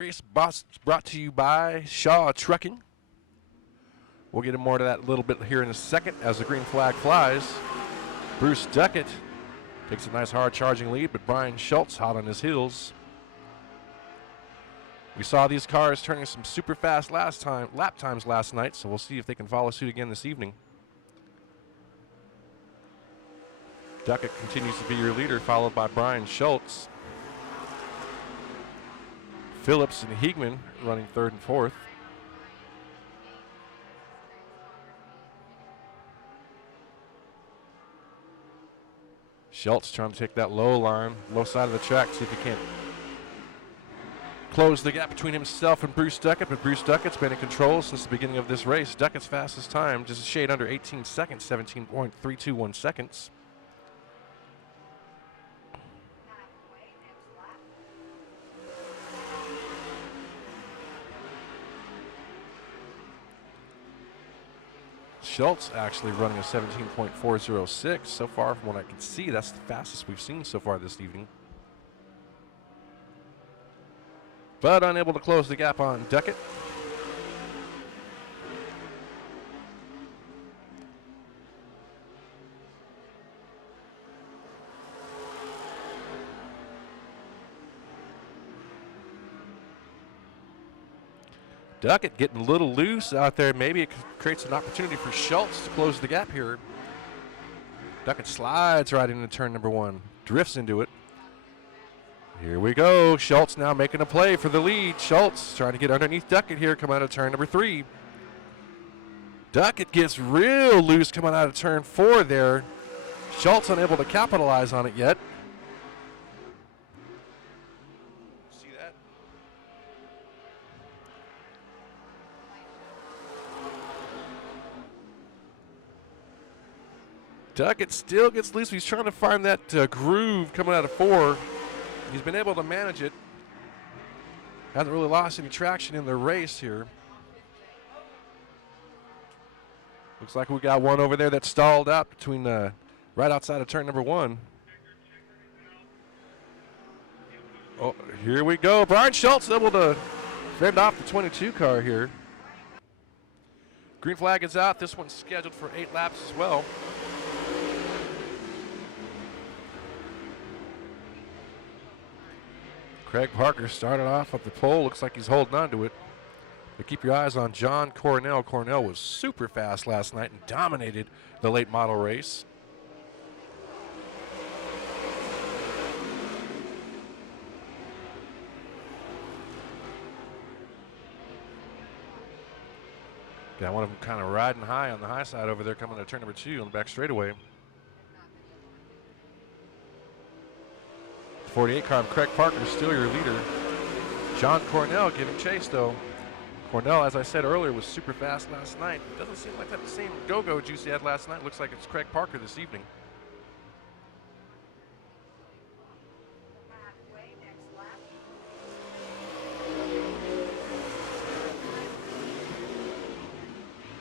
Race brought to you by Shaw Trucking. We'll get more to that a little bit here in a second as the green flag flies. Bruce Duckett takes a nice hard charging lead, but Brian Schultz hot on his heels. We saw these cars turning some super fast lap times last night, so we'll see if they can follow suit again this evening. Duckett continues to be your leader, followed by Brian Schultz. Phillips and Hiegman running third and fourth. Schultz trying to take that low line, low side of the track, see if he can't close the gap between himself and Bruce Duckett, but Bruce Duckett's been in control since the beginning of this race. Duckett's fastest time, just a shade under 18 seconds, 17.321 seconds. Schultz actually running a 17.406 so far from what I can see. That's the fastest we've seen so far this evening. But unable to close the gap on Duckett. Duckett getting a little loose out there. Maybe it creates an opportunity for Schultz to close the gap here. Duckett slides right into turn number one, drifts into it. Here we go. Schultz now making a play for the lead. Schultz trying to get underneath Duckett here, coming out of turn number three. Duckett gets real loose coming out of turn four there. Schultz unable to capitalize on it yet. See that? Duckett still gets loose. He's trying to find that groove coming out of four. He's been able to manage it. Hasn't really lost any traction in the race here. Looks like we got one over there that stalled out between right outside of turn number one. Oh, here we go. Brian Schultz able to fend off the 22 car here. Green flag is out. This one's scheduled for 8 laps as well. Craig Parker started off at the pole. Looks like he's holding on to it. But keep your eyes on John Cornell. Cornell was super fast last night and dominated the late model race. Got one of them kind of riding high on the high side over there, coming to turn number 2 on the back straightaway. 48 car, Craig Parker still your leader. John Cornell giving chase though. Cornell, as I said earlier, was super fast last night. Doesn't seem like that the same go-go juice he had last night. Looks like it's Craig Parker this evening.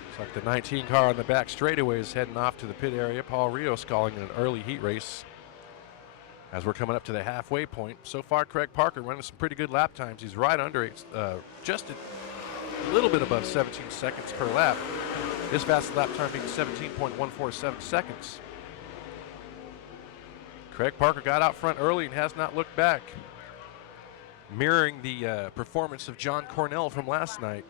Looks like the 19 car on the back straightaway is heading off to the pit area. Paul Rios calling it an early heat race as we're coming up to the halfway point. So far, Craig Parker running some pretty good lap times. He's right under just a little bit above 17 seconds per lap. His fastest lap time being 17.147 seconds. Craig Parker got out front early and has not looked back, mirroring the performance of John Cornell from last night.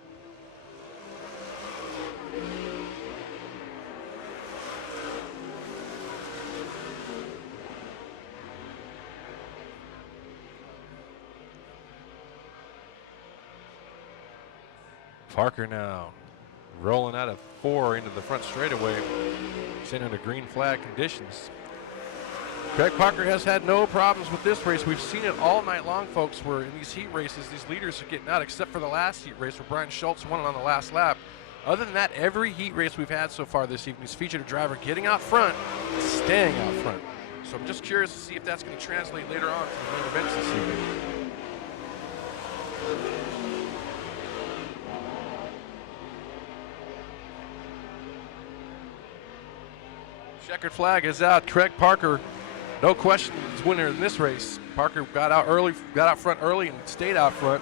Parker now rolling out of 4 into the front straightaway, sitting under green flag conditions. Craig Parker has had no problems with this race. We've seen it all night long, folks, where in these heat races, these leaders are getting out, except for the last heat race where Brian Schultz won it on the last lap. Other than that, every heat race we've had so far this evening has featured a driver getting out front and staying out front. So I'm just curious to see if that's going to translate later on for the main events this evening. Checkered flag is out. Craig Parker, no question, is winner in this race. Parker got out front early and stayed out front.